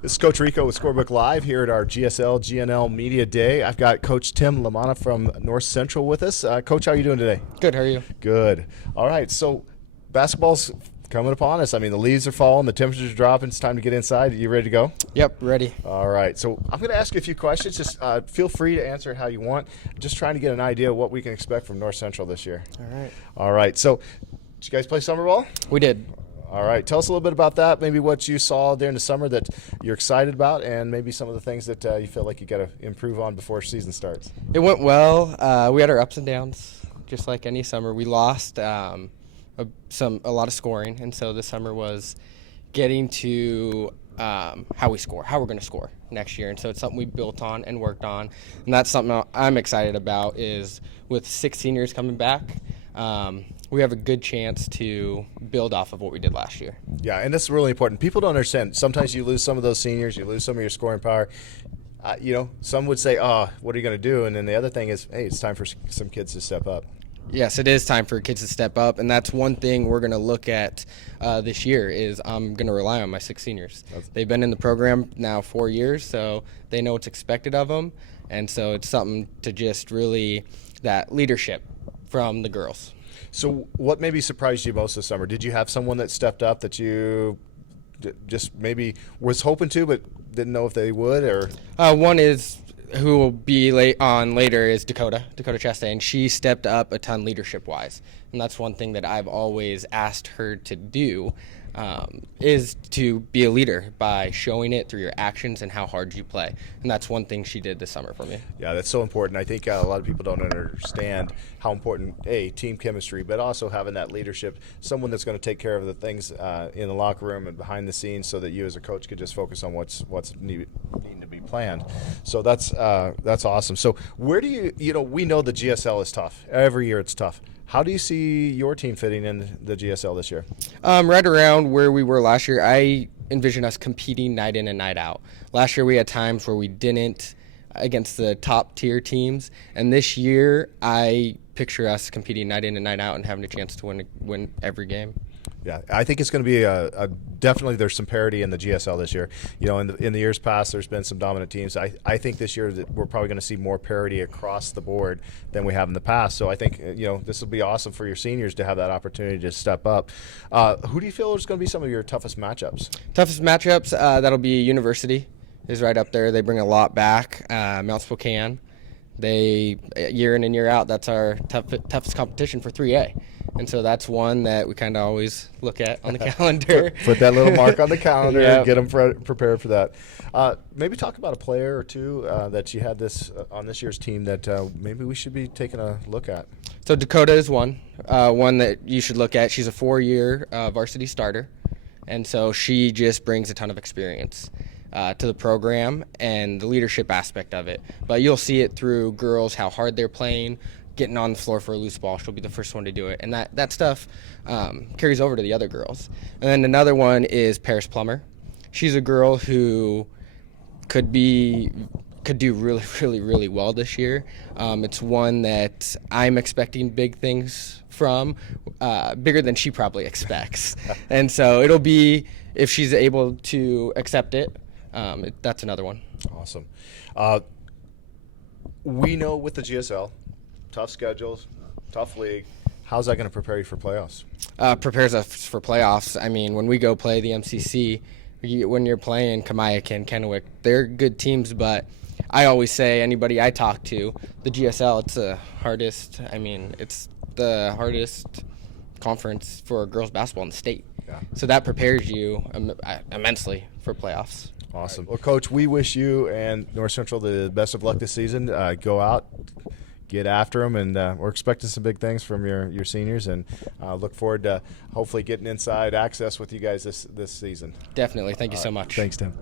This is Coach Rehkow with Scorebook Live here at our GSL GNL Media Day. I've got Coach Tim Lomanna from North Central with us. Coach, how are you doing today? Good, how are you? Good. All right, so basketball's coming upon us. I mean, the leaves are falling, the temperatures are dropping. It's time to get inside. Are you ready to go? Yep, ready. All right, so I'm going to ask you a few questions. Just feel free to answer how you want. Just trying to get an idea of what we can expect from North Central this year. All right. All right, so did you guys play summer ball? We did. All right. Tell us a little bit about that, maybe what you saw during the summer that you're excited about, and maybe some of the things that you feel like you got to improve on before season starts. It went well. We had our ups and downs, just like any summer. We lost a lot of scoring, and so this summer was getting to how we score, how we're going to score next year. And so it's something we built on and worked on, and that's something I'm excited about is with 6 seniors coming back, we have a good chance to build off of what we did last year. Yeah, and that's really important. People don't understand. Sometimes you lose some of those seniors, you lose some of your scoring power. Some would say, oh, what are you going to do? And then the other thing is, hey, it's time for some kids to step up. Yes, it is time for kids to step up, and that's one thing we're going to look at this year is I'm going to rely on my 6 seniors. They've been in the program now 4 years, so they know what's expected of them, and so it's something to just really that leadership from the girls. So what maybe surprised you most this summer? Did you have someone that stepped up that you just maybe was hoping to but didn't know if they would? Or one is who will be later is Dakota Chastain. She stepped up a ton leadership-wise, and that's one thing that I've always asked her to do is to be a leader by showing it through your actions and how hard you play, and that's one thing she did this summer for me. Yeah, that's so important. I think a lot of people don't understand how important, team chemistry, but also having that leadership, someone that's going to take care of the things in the locker room and behind the scenes so that you as a coach could just focus on what's needing to be planned. So that's awesome. So where do we know the GSL is tough. Every year it's tough. How do you see your team fitting in the GSL this year? Right around where we were last year. I envision us competing night in and night out. Last year we had times where we didn't against the top tier teams, and this year I picture us competing night in and night out and having a chance to win every game. Yeah, I think it's going to be definitely there's some parity in the GSL this year. In the years past, there's been some dominant teams. I think this year that we're probably going to see more parity across the board than we have in the past. So I think this will be awesome for your seniors to have that opportunity to step up. Who do you feel is going to be some of your toughest matchups? Toughest matchups, that'll be University is right up there. They bring a lot back. Mount Spokane. They year in and year out, that's our toughest competition for 3A. And so that's one that we kind of always look at on the calendar. Put that little mark on the calendar Yep. and get them prepared for that. Maybe talk about a player or two that you had on this year's team that maybe we should be taking a look at. So Dakota is one that you should look at. She's a 4-year varsity starter, and so she just brings a ton of experience to the program and the leadership aspect of it. But you'll see it through girls, how hard they're playing, getting on the floor for a loose ball. She'll be the first one to do it. And that stuff carries over to the other girls. And then another one is Paris Plummer. She's a girl who could do really, really, really well this year. It's one that I'm expecting big things from, bigger than she probably expects. And so it'll be, if she's able to accept it, that's another one. Awesome. We know with the GSL, tough schedules, tough league. How's that going to prepare you for playoffs? Prepares us for playoffs. I mean, when we go play the MCC, when you're playing Kamiakin, Kennewick, they're good teams, but I always say anybody I talk to, the GSL, it's the hardest. I mean, it's the hardest conference for girls basketball in the state. Yeah. So that prepares you immensely for playoffs. Awesome. Well, Coach, we wish you and North Central the best of luck this season. Go out, get after them, and we're expecting some big things from your seniors, and look forward to hopefully getting inside access with you guys this season. Definitely. Thank you so much. Thanks, Tim.